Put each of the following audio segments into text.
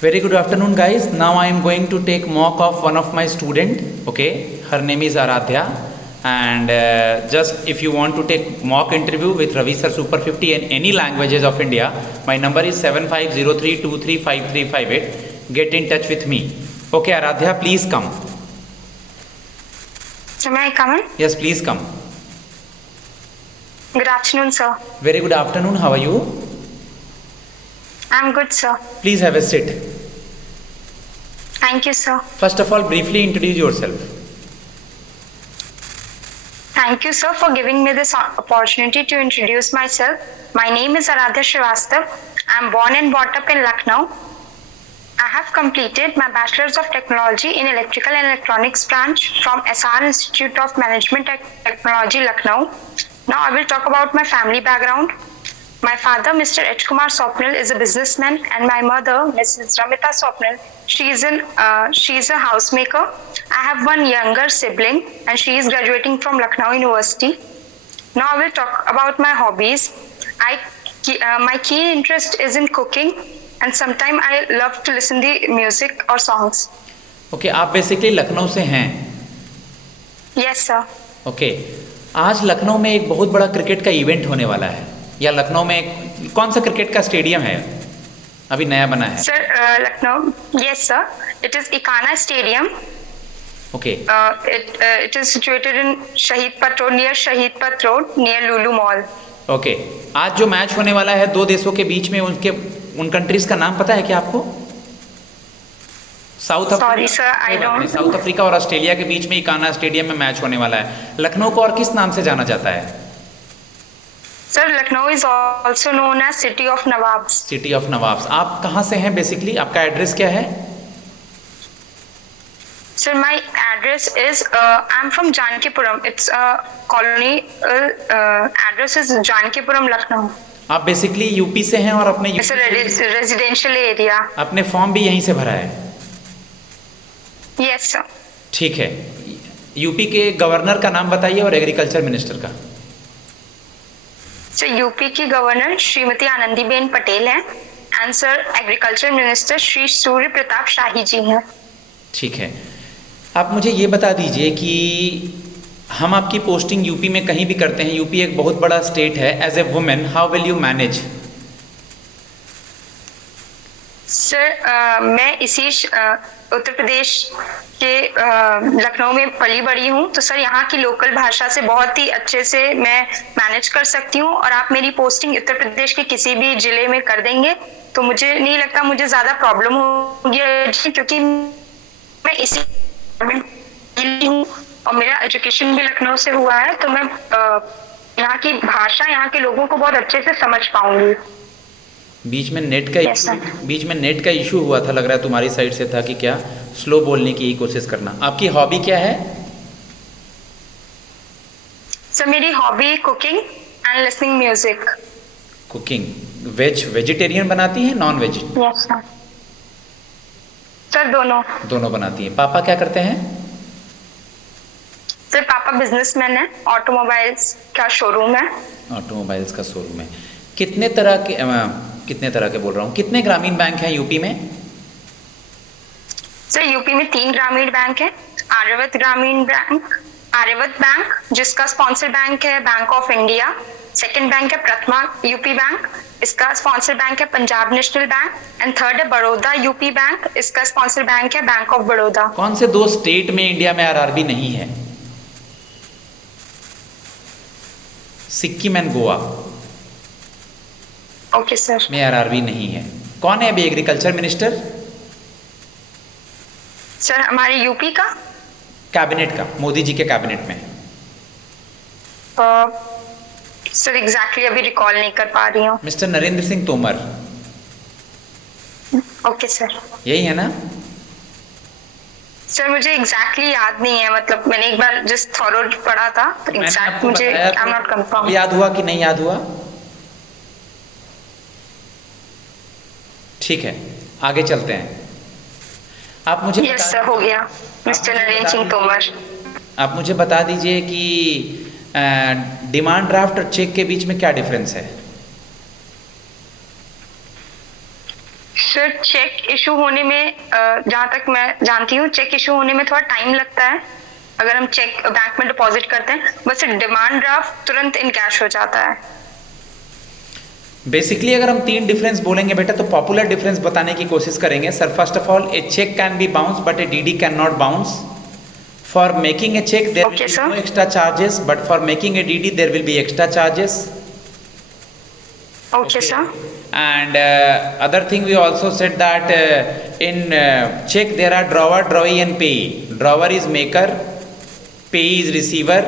Very good afternoon, guys. Now I am going to take mock of one of my student. Okay, her name is Aradhya, and just if you want to take mock interview with Ravi Sir Super 50 in any languages of India, my number is 7503235358. Get in touch with me. Okay, Aradhya, please come. So may I come in? Yes, please come. Good afternoon, sir. Very good afternoon. How are you? I'm good, sir. Please have a seat. Thank you, sir. First of all, briefly introduce yourself. Thank you, sir, for giving me this opportunity to introduce myself. My name is Aradhya Srivastav. I'm born and brought up in Lucknow. I have completed my Bachelor's of Technology in Electrical and Electronics branch from SR Institute of Management and Technology, Lucknow. Now I will talk about my family background. My father, Mr. H. Kumar Swapnil, is a businessman, and my mother, Mrs. Ramita Swapnil, she is a housemaker. I have one younger sibling, and she is graduating from Lucknow University. Now I will talk about my hobbies. My keen interest is in cooking, and sometimes I love to listen to music or songs. Okay, आप basically Lucknow से हैं. Yes, sir. Okay, आज लखनऊ में एक बहुत बड़ा cricket का event होने वाला है. या लखनऊ में कौन सा क्रिकेट का स्टेडियम है अभी नया बना है? Sir Lucknow, yes sir, it is Ekana stadium. Okay, it is situated in शहीद पथ रोड, नियर शहीद पथ रोड, नियर लुलु मॉल. ओके, आज जो मैच होने वाला है दो देशों के बीच में, उन कंट्रीज का नाम पता है क्या आपको? साउथ अफ्रीका और ऑस्ट्रेलिया के बीच में इकाना स्टेडियम में मैच होने वाला है. लखनऊ को और किस नाम से जाना जाता है? Sir Lucknow is also known as city of nawabs. City of nawabs. आप कहाँ से हैं बेसिकली? आपका एड्रेस क्या है? Sir my address is I am from Janakipuram. It's colony. Address is Janakipuram, Lucknow. आप बेसिकली यूपी से हैं और अपने रेजिडेंशियल एरिया. अपने फॉर्म भी यहीं से भरा है? Yes sir. ठीक है. यूपी के गवर्नर का नाम बताइए और एग्रीकल्चर मिनिस्टर का. सर यूपी की गवर्नर श्रीमती आनंदीबेन पटेल हैं, and sir agriculture minister Shri Surya Pratap Shahi ji हैं. ठीक है. आप मुझे ये बता दीजिए कि हम आपकी पोस्टिंग यूपी में कहीं भी करते हैं, यूपी एक बहुत बड़ा स्टेट है, as a women how will you manage? Sir मैं इसी उत्तर प्रदेश के लखनऊ में पली बड़ी हूँ, तो सर यहाँ की लोकल भाषा से बहुत ही अच्छे से मैं मैनेज कर सकती हूँ. और आप मेरी पोस्टिंग उत्तर प्रदेश के किसी भी जिले में कर देंगे तो मुझे नहीं लगता मुझे ज़्यादा प्रॉब्लम होगी, क्योंकि मैं इसी हूँ और मेरा एजुकेशन भी लखनऊ से हुआ है, तो मैं यहाँ की भाषा, यहाँ के लोगों को बहुत अच्छे से समझ पाऊंगी. बीच में नेट का इशू हुआ था, लग रहा है तुम्हारी साइड से था कि क्या? स्लो बोलने की कोशिश करना. आपकी हॉबी क्या है? सर मेरी hobby cooking and listening music. Cooking. Vegetarian बनाती हैं, non veg? Yes sir. Sir दोनों बनाती हैं. पापा क्या करते हैं? सर पापा बिजनेसमैन है, ऑटोमोबाइल्स का शोरूम है. ऑटोमोबाइल्स का शोरूम है. कितने तरह के बोल रहा हूँ, कितने ग्रामीण बैंक हैं यूपी में? सर यूपी में 3 ग्रामीण बैंक है. आर्यव्रत ग्रामीण बैंक, आर्यव्रत बैंक जिसका स्पॉन्सर बैंक है bank of India. Second bank है प्रथमा यूपी बैंक, इसका स्पॉन्सर बैंक है Punjab national bank. And third है बड़ौदा यूपी बैंक, इसका स्पॉन्सर बैंक है बैंक ऑफ बड़ौदा. कौन से 2 स्टेट में इंडिया में आरआरबी नहीं है? Sikkim and Goa. Okay sir. में आरआरबी नहीं है. कौन है अभी एग्रीकल्चर मिनिस्टर? सर हमारे यूपी का कैबिनेट का, मोदी जी के कैबिनेट में. सर एग्जैक्टली अभी रिकॉल नहीं कर पा रही हूँ. Mister Narendra Singh Tomar. Okay sir. यही है ना? सर मुझे एग्जैक्टली याद नहीं है, मतलब मैंने एक बार जस्ट थॉरो पढ़ा था, तो एग्जैक्ट मुझे आई एम नॉट कंफर्म. याद हुआ कि नहीं याद हुआ? ठीक है, आगे चलते हैं. आप मुझे यस सर, हो गया. मिस्टर नरेंद्र सिंह तोमर, आप मुझे बता दीजिए कि डिमांड ड्राफ्ट और चेक के बीच में क्या डिफरेंस है? सर चेक इशू होने में जहाँ तक मैं जानती हूँ चेक इशू होने में थोड़ा टाइम लगता है अगर हम चेक बैंक में डिपॉजिट करते हैं, बस डिमांड ड्राफ्ट तुरंत इन कैश हो जाता है। बेसिकली अगर हम तीन डिफरेंस बोलेंगे बेटा तो पॉपुलर डिफरेंस बताने की कोशिश करेंगे। Sir first of all, a cheque can be bounce but a DD can not bounce. For making a cheque there will be no extra charges, but for making a DD there will be extra charges. Okay, sir. And other thing we also said that in check there are drawer, drawee and payee. Drawer is maker, payee is receiver,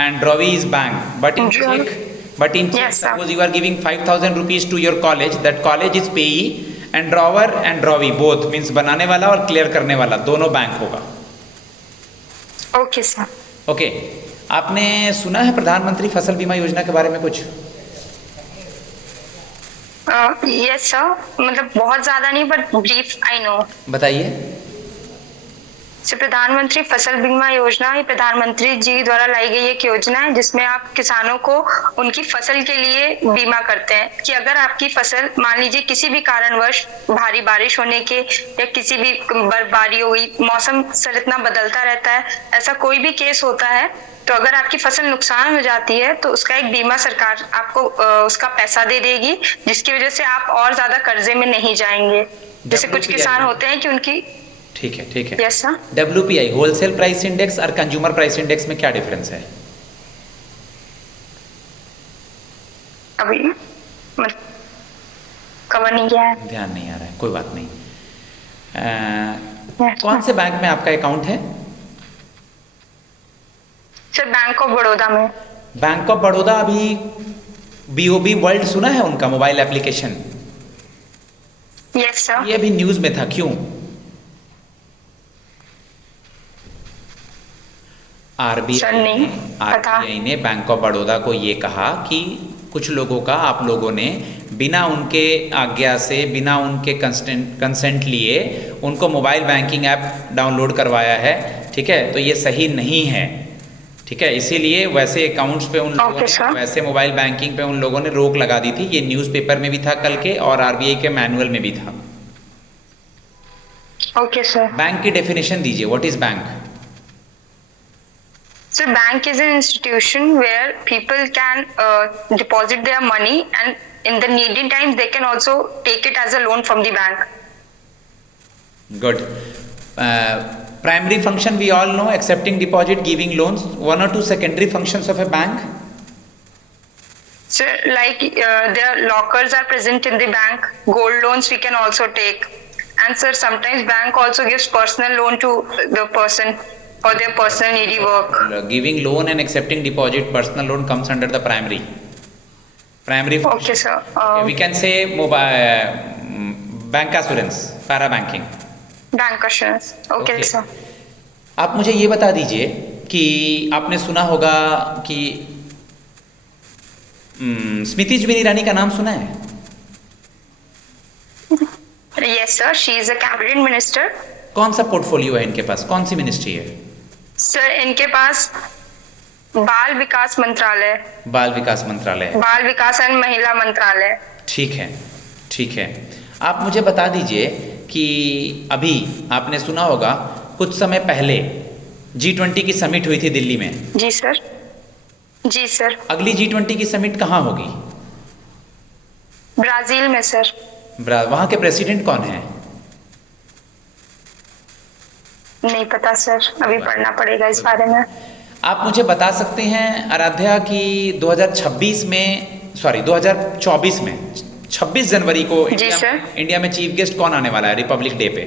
and drawee is bank. But in check, Yes, sir. suppose you are giving 5,000 rupees to your college, that college is payee, and drawer and drawee both means बनाने वाला और clear करने वाला दोनों bank होगा। Okay, sir. Okay, आपने सुना है प्रधानमंत्री फसल बीमा योजना के बारे में कुछ? यस सर, मतलब बहुत ज्यादा नहीं बट ब्रीफ आई नो। बताइए। सर प्रधानमंत्री फसल बीमा योजना ये प्रधानमंत्री जी द्वारा लाई गई एक योजना है जिसमें आप किसानों को उनकी फसल के लिए बीमा करते हैं कि अगर आपकी फसल मान लीजिए किसी भी कारणवश भारी बारिश होने के या किसी भी बर्फबारी हो गई, मौसम सर इतना बदलता रहता है, ऐसा कोई भी केस होता है तो अगर आपकी फसल नुकसान हो जाती है तो उसका एक बीमा सरकार आपको उसका पैसा दे देगी जिसकी वजह से आप और ज्यादा कर्जे में नहीं जाएंगे। जैसे कुछ किसान होते हैं कि उनकी ठीक है। Yes sir. WPI wholesale price index और कंज्यूमर प्राइस इंडेक्स में क्या डिफरेंस है? अभी कवर नहीं किया है, ध्यान नहीं आ रहा है, कोई बात नहीं। कौन से बैंक में आपका अकाउंट है? सर बैंक ऑफ बड़ौदा में। बैंक ऑफ बड़ौदा अभी BOB वर्ल्ड सुना है उनका मोबाइल एप्लीकेशन? Yes sir. ये अभी न्यूज में था, क्यों? RBI ने बैंक ऑफ बड़ौदा को ये कहा कि कुछ लोगों का आप लोगों ने बिना उनके आज्ञा से, बिना उनके कंसेंट लिए उनको मोबाइल बैंकिंग ऐप डाउनलोड करवाया है, ठीक है, तो ये सही नहीं है, ठीक है। इसीलिए वैसे अकाउंट्स पे उन लोगों ने, वैसे मोबाइल बैंकिंग पे उन लोगों ने रोक लगा दी थी। ये न्यूज़पेपर में भी था कल के और RBI के मैनुअल में भी था। Okay sir. बैंक की डेफिनेशन दीजिए, what is bank? So bank is an institution where people can deposit their money and in the needing times they can also take it as a loan from the bank. Good. Primary function we all know, accepting deposit, giving loans. One or two secondary functions of a bank? So like their lockers are present in the bank, gold loans we can also take. And sir, sometimes bank also gives personal loan to the person for their personal needy work. Giving loan and accepting deposit, personal loan comes under the primary function. Okay sir. We can say mobile bank assurance, para banking. Bank assurance. Okay sir. आप मुझे ये बता दीजिए कि आपने सुना होगा कि स्मृति जुबिन ईरानी का नाम सुना है? Yes sir, she is a cabinet minister. कौन सा पोर्टफोलियो है इनके पास, कौन सी मिनिस्ट्री है? सर इनके पास बाल विकास मंत्रालय। बाल विकास मंत्रालय, बाल विकास एंड महिला मंत्रालय। ठीक है। आप मुझे बता दीजिए कि अभी आपने सुना होगा कुछ समय पहले G20 की समिट हुई थी दिल्ली में। जी सर। अगली G20 की समिट कहाँ होगी? ब्राजील में सर। वहाँ के प्रेसिडेंट कौन है? नहीं पता सर, अभी पढ़ना पड़ेगा इस बारे में। आप मुझे बता सकते हैं आराध्या कि 2024 में 26 जनवरी को इंडिया में चीफ गेस्ट कौन आने वाला है रिपब्लिक डे पे?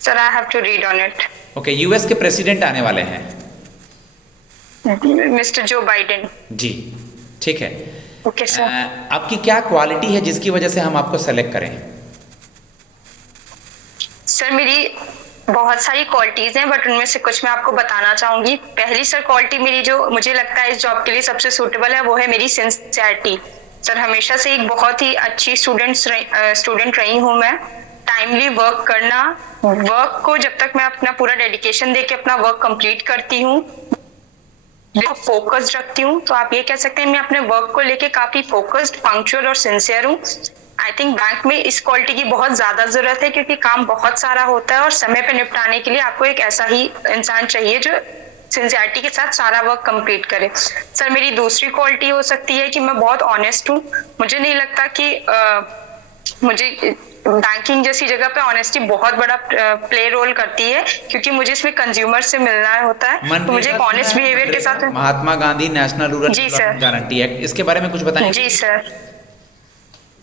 Sir I have to read on it. Okay, US के प्रेसिडेंट आने वाले हैं मिस्टर जो बाइडेन। जी, ठीक है। Okay sir. आपकी क्या क्वालिटी है जिसकी वजह से हम आपको सेलेक्ट करें? सर मेरी बहुत सारी क्वालिटीज हैं बट उनमें से कुछ मैं आपको बताना चाहूंगी। पहली सर क्वालिटी मेरी जो मुझे लगता है इस जॉब के लिए सबसे सूटेबल है वो है मेरी सिंसियरिटी। सर हमेशा से एक बहुत ही अच्छी स्टूडेंट रही हूँ मैं। टाइमली वर्क करना, वर्क को जब तक मैं अपना पूरा डेडिकेशन देके अपना वर्क कंप्लीट करती हूँ फोकस्ड रखती हूँ, तो आप ये कह सकते हैं मैं अपने वर्क को लेके काफी फोकस्ड, पंक्चुअल और सिंसियर हूँ। आई थिंक बैंक में इस क्वालिटी की बहुत ज्यादा जरूरत है, क्योंकि काम बहुत सारा होता है और समय पे निपटाने के लिए आपको एक ऐसा ही इंसान चाहिए जो सिंसियरिटी के साथ सारा वर्क कंप्लीट करे। सर, मेरी दूसरी क्वालिटी हो सकती है कि मैं बहुत ऑनेस्ट हूँ। मुझे नहीं लगता कि मुझे बैंकिंग जैसी जगह पे ऑनेस्टी बहुत बड़ा प्ले रोल करती है, क्योंकि मुझे इसमें कंज्यूमर से मिलना होता है, तो मुझे एक ऑनेस्ट बिहेवियर के साथ। महात्मा गांधी नेशनल रूरल जी सर। गारंटी एक्ट, इसके बारे में कुछ बताएं? जी सर।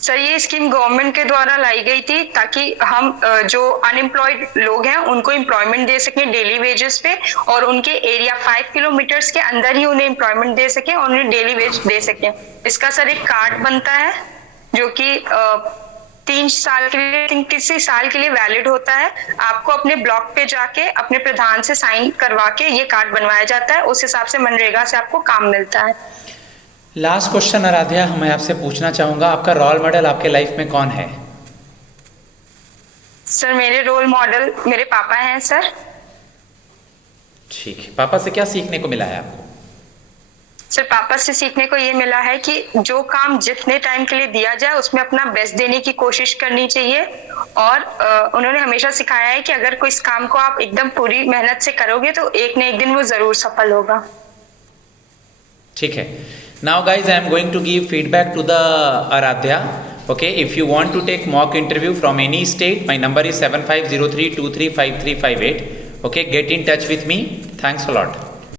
सर, ये स्कीम गवर्नमेंट के द्वारा लाई गई थी ताकि हम जो अनएम्प्लॉयड लोग हैं उनको एम्प्लॉयमेंट दे सकें डेली वेजेस पे, और उनके एरिया 5 किलोमीटर्स के अंदर ही उन्हें एम्प्लॉयमेंट दे सकें और उन्हें डेली वेज दे सकें। इसका सर एक कार्ड बनता है जो कि 3 साल के लिए, किसी साल के लिए वैलिड होता है। आपको अपने ब्लॉक पे जाके अपने प्रधान से साइन करवा के ये कार्ड बनवाया जाता है, उस हिसाब से मनरेगा से आपको काम मिलता है। लास्ट क्वेश्चन आराध्या, मैं आपसे पूछना चाहूंगा, आपका रोल मॉडल आपके लाइफ में कौन है? सर, मेरे रोल मॉडल मेरे पापा हैं सर। ठीक है, पापा से क्या सीखने को मिला है आपको? सर, पापा से सीखने को ये मिला है कि जो काम जितने टाइम के लिए दिया जाए उसमें अपना बेस्ट देने की कोशिश करनी चाहिए, और उन्होंने हमेशा सिखाया है कि अगर कोई इस काम को आप एकदम पूरी मेहनत से करोगे तो एक न एक दिन वो जरूर सफल होगा। ठीक है। Now guys, I am going to give feedback to the Aradhya. Okay, if you want to take mock interview from any state, my number is 7503235358. Okay, get in touch with me. Thanks a lot.